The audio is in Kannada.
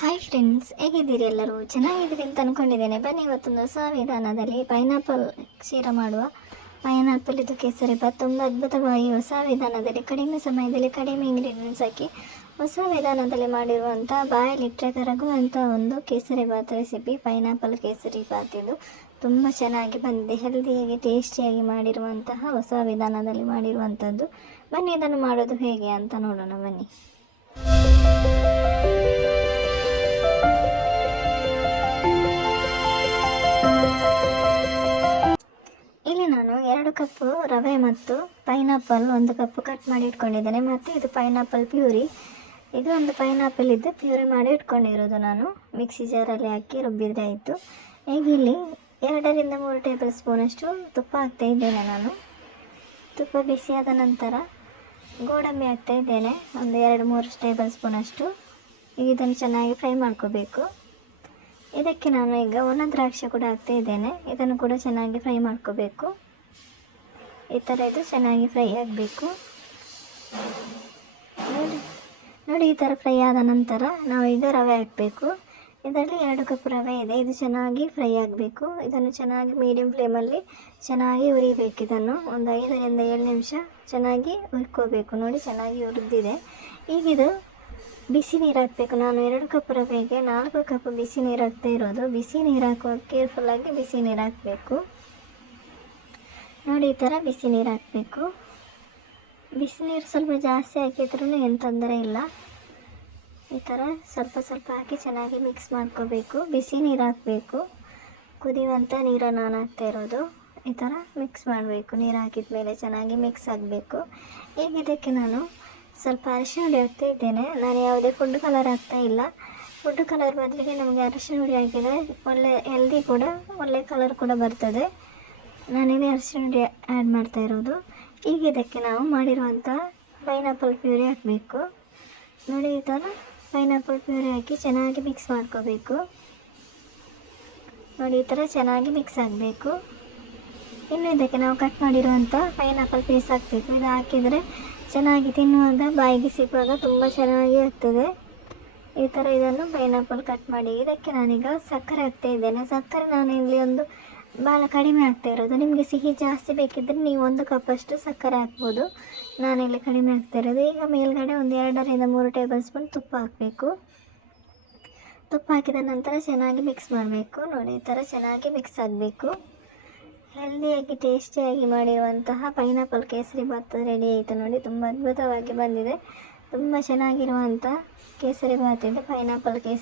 ಹಾಯ್ ಫ್ರೆಂಡ್ಸ್ ಹೇಗಿದ್ದೀರಿ ಎಲ್ಲರೂ? ಚೆನ್ನಾಗಿದ್ದೀರಿ ಅಂತ ಅಂದ್ಕೊಂಡಿದ್ದೇನೆ ಬನ್ನಿ, ಇವತ್ತೊಂದು ಹೊಸ ವಿಧಾನದಲ್ಲಿ ಪೈನಾಪಲ್ ಕ್ಷೀರ ಮಾಡುವ. ಪೈನಾಪಲ್ ಇದು ಕೇಸರಿ ಬಾತ್ ತುಂಬ ಅದ್ಭುತವಾಗಿ ಹೊಸ ವಿಧಾನದಲ್ಲಿ, ಕಡಿಮೆ ಸಮಯದಲ್ಲಿ ಕಡಿಮೆ ಇಂಗ್ರೀಡಿಯೆಂಟ್ಸ್ ಹಾಕಿ ಹೊಸ ವಿಧಾನದಲ್ಲಿ ಮಾಡಿರುವಂಥ ಬಾಯಲ್ಲಿಟ್ಟರೆ ಕರಗುವಂಥ ಒಂದು ಕೇಸರಿ ಬಾತ್ ರೆಸಿಪಿ ಪೈನಾಪಲ್ ಕೇಸರಿ ಬಾತ್ ಇದು. ತುಂಬ ಚೆನ್ನಾಗಿ ಬಂದಿದೆ. ಹೆಲ್ದಿಯಾಗಿ ಟೇಸ್ಟಿಯಾಗಿ ಮಾಡಿರುವಂತಹ ಹೊಸ ವಿಧಾನದಲ್ಲಿ ಮಾಡಿರುವಂಥದ್ದು. ಬನ್ನಿ, ಇದನ್ನು ಮಾಡೋದು ಹೇಗೆ ಅಂತ ನೋಡೋಣ. ಬನ್ನಿ. ಎರಡು ಕಪ್ಪು ರವೆ ಮತ್ತು ಪೈನಾಪಲ್ ಒಂದು ಕಪ್ಪು ಕಟ್ ಮಾಡಿ ಇಟ್ಕೊಂಡಿದ್ದೇನೆ. ಮತ್ತು ಇದು ಪೈನಾಪಲ್ ಪ್ಯೂರಿ. ಇದು ಒಂದು ಪೈನಾಪಲ್ ಇದ್ದು ಪ್ಯೂರಿ ಮಾಡಿ ಇಟ್ಕೊಂಡಿರೋದು ನಾನು. ಮಿಕ್ಸಿ ಜಾರಲ್ಲಿ ಹಾಕಿ ರುಬ್ಬಿದ್ರೆ ಆಯಿತು. ಈಗ ಇಲ್ಲಿ ಎರಡರಿಂದ ಮೂರು ಟೇಬಲ್ ಸ್ಪೂನಷ್ಟು ತುಪ್ಪ ಹಾಕ್ತಾ ಇದ್ದೇನೆ ನಾನು. ತುಪ್ಪ ಬಿಸಿಯಾದ ನಂತರ ಗೋಡಂಬಿ ಹಾಕ್ತಾ ಇದ್ದೇನೆ. ಒಂದು ಎರಡು ಮೂರು ಟೇಬಲ್ ಸ್ಪೂನಷ್ಟು ಈಗ ಇದನ್ನು ಚೆನ್ನಾಗಿ ಫ್ರೈ ಮಾಡ್ಕೋಬೇಕು. ಇದಕ್ಕೆ ನಾನು ಈಗ ಒಣ ದ್ರಾಕ್ಷಿ ಕೂಡ ಹಾಕ್ತಾ ಇದ್ದೇನೆ. ಇದನ್ನು ಕೂಡ ಚೆನ್ನಾಗಿ ಫ್ರೈ ಮಾಡ್ಕೋಬೇಕು. ಈ ಥರ ಇದು ಚೆನ್ನಾಗಿ ಫ್ರೈ ಆಗಬೇಕು. ನೋಡಿ ನೋಡಿ ಈ ಥರ ಫ್ರೈ ಆದ ನಂತರ ನಾವು ಇದು ರವೆ ಹಾಕಬೇಕು. ಇದರಲ್ಲಿ ಎರಡು ಕಪ್ ರವೆ ಇದೆ. ಇದು ಚೆನ್ನಾಗಿ ಫ್ರೈ ಆಗಬೇಕು. ಇದನ್ನು ಚೆನ್ನಾಗಿ ಮೀಡಿಯಂ ಫ್ಲೇಮಲ್ಲಿ ಚೆನ್ನಾಗಿ ಉರಿಬೇಕು ಇದನ್ನು ಒಂದು ಐದರಿಂದ ಏಳು ನಿಮಿಷ ಚೆನ್ನಾಗಿ ಹುರ್ಕೋಬೇಕು. ನೋಡಿ, ಚೆನ್ನಾಗಿ ಹುರಿದಿದೆ. ಈಗಿದು ಬಿಸಿ ನೀರು ಹಾಕಬೇಕು. ನಾನು ಎರಡು ಕಪ್ ರವೆಗೆ ನಾಲ್ಕು ಕಪ್ ಬಿಸಿ ನೀರು ಹಾಕ್ತಾ ಇರೋದು. ಬಿಸಿ ನೀರು ಹಾಕುವಾಗ ಕೇರ್ಫುಲ್ಲಾಗಿ ಬಿಸಿ ನೀರು ಹಾಕಬೇಕು. ನೋಡಿ, ಈ ಥರ ಬಿಸಿ ನೀರು ಹಾಕಬೇಕು. ಬಿಸಿ ನೀರು ಸ್ವಲ್ಪ ಜಾಸ್ತಿ ಹಾಕಿದ್ರೂ ಏನು ತೊಂದರೆ ಇಲ್ಲ. ಈ ಥರ ಸ್ವಲ್ಪ ಸ್ವಲ್ಪ ಹಾಕಿ ಚೆನ್ನಾಗಿ ಮಿಕ್ಸ್ ಮಾಡ್ಕೋಬೇಕು. ಬಿಸಿ ನೀರು ಹಾಕಬೇಕು. ಕುದಿಯುವಂಥ ನೀರನ್ನು ನಾನು ಹಾಕ್ತಾ ಇರೋದು. ಈ ಥರ ಮಿಕ್ಸ್ ಮಾಡಬೇಕು. ನೀರು ಹಾಕಿದ ಮೇಲೆ ಚೆನ್ನಾಗಿ ಮಿಕ್ಸ್ ಆಗಬೇಕು. ಈಗ ಇದಕ್ಕೆ ನಾನು ಸ್ವಲ್ಪ ಅರಶಿನ ಹುಡಿ ಹಾಕ್ತಾ ಇದ್ದೇನೆ. ನಾನು ಯಾವುದೇ ಫುಡ್ ಕಲರ್ ಹಾಕ್ತಾ ಇಲ್ಲ. ಫುಡ್ ಕಲರ್ ಬದಲಿಗೆ ನಮಗೆ ಅರಶಿನ ಹುಡಿ ಹಾಕಿದರೆ ಒಳ್ಳೆ ಹೆಲ್ದಿ ಕೂಡ, ಒಳ್ಳೆ ಕಲರ್ ಕೂಡ ಬರ್ತದೆ. ನಾನಿಲ್ಲಿ ಅರಿಶಿನ ಹುಡಿ ಆ್ಯಡ್ ಮಾಡ್ತಾ ಇರೋದು. ಈಗ ಇದಕ್ಕೆ ನಾವು ಮಾಡಿರುವಂಥ ಪೈನಾಪಲ್ ಪ್ಯೂರಿ ಹಾಕಬೇಕು. ನೋಡಿ ಈ ಥರ ಪೈನಾಪಲ್ ಪ್ಯೂರಿ ಹಾಕಿ ಚೆನ್ನಾಗಿ ಮಿಕ್ಸ್ ಮಾಡ್ಕೋಬೇಕು. ನೋಡಿ ಈ ಥರ ಚೆನ್ನಾಗಿ ಮಿಕ್ಸ್ ಆಗಬೇಕು. ಇನ್ನು ಇದಕ್ಕೆ ನಾವು ಕಟ್ ಮಾಡಿರುವಂಥ ಪೈನಾಪಲ್ ಪೀಸ್ ಹಾಕಬೇಕು. ಇದು ಹಾಕಿದರೆ ಚೆನ್ನಾಗಿ ತಿನ್ನುವಾಗ, ಬಾಯಿಗೆ ಸಿಗುವಾಗ ತುಂಬ ಚೆನ್ನಾಗಿ ಆಗ್ತದೆ. ಈ ಥರ ಇದನ್ನು ಪೈನಾಪಲ್ ಕಟ್ ಮಾಡಿ. ಇದಕ್ಕೆ ನಾನೀಗ ಸಕ್ಕರೆ ಹಾಕ್ತಾ ಇದ್ದೇನೆ. ಸಕ್ಕರೆ ನಾನು ಇಲ್ಲಿ ಒಂದು ಭಾಳ ಕಡಿಮೆ ಆಗ್ತಾ ಇರೋದು. ನಿಮಗೆ ಸಿಹಿ ಜಾಸ್ತಿ ಬೇಕಿದ್ದರೆ ನೀವು ಒಂದು ಕಪ್ಪಷ್ಟು ಸಕ್ಕರೆ ಹಾಕ್ಬೋದು. ನಾನಿಲ್ಲಿ ಕಡಿಮೆ ಆಗ್ತಾ ಇರೋದು. ಈಗ ಮೇಲ್ಗಡೆ ಒಂದು ಎರಡರಿಂದ ಮೂರು ಟೇಬಲ್ ಸ್ಪೂನ್ ತುಪ್ಪ ಹಾಕಬೇಕು. ತುಪ್ಪ ಹಾಕಿದ ನಂತರ ಚೆನ್ನಾಗಿ ಮಿಕ್ಸ್ ಮಾಡಬೇಕು. ನೋಡಿ, ಈ ಥರ ಚೆನ್ನಾಗಿ ಮಿಕ್ಸ್ ಆಗಬೇಕು. ಹೆಲ್ದಿಯಾಗಿ ಟೇಸ್ಟಿಯಾಗಿ ಮಾಡಿರುವಂತಹ ಪೈನಾಪಲ್ ಕೇಸರಿ ಭಾತ್ ರೆಡಿ ಆಯಿತು ನೋಡಿ. ತುಂಬ ಅದ್ಭುತವಾಗಿ ಬಂದಿದೆ. ತುಂಬ ಚೆನ್ನಾಗಿರುವಂಥ ಕೇಸರಿ ಭಾತ್ ಇದೆ ಪೈನಾಪಲ್ ಕೇಸರಿ.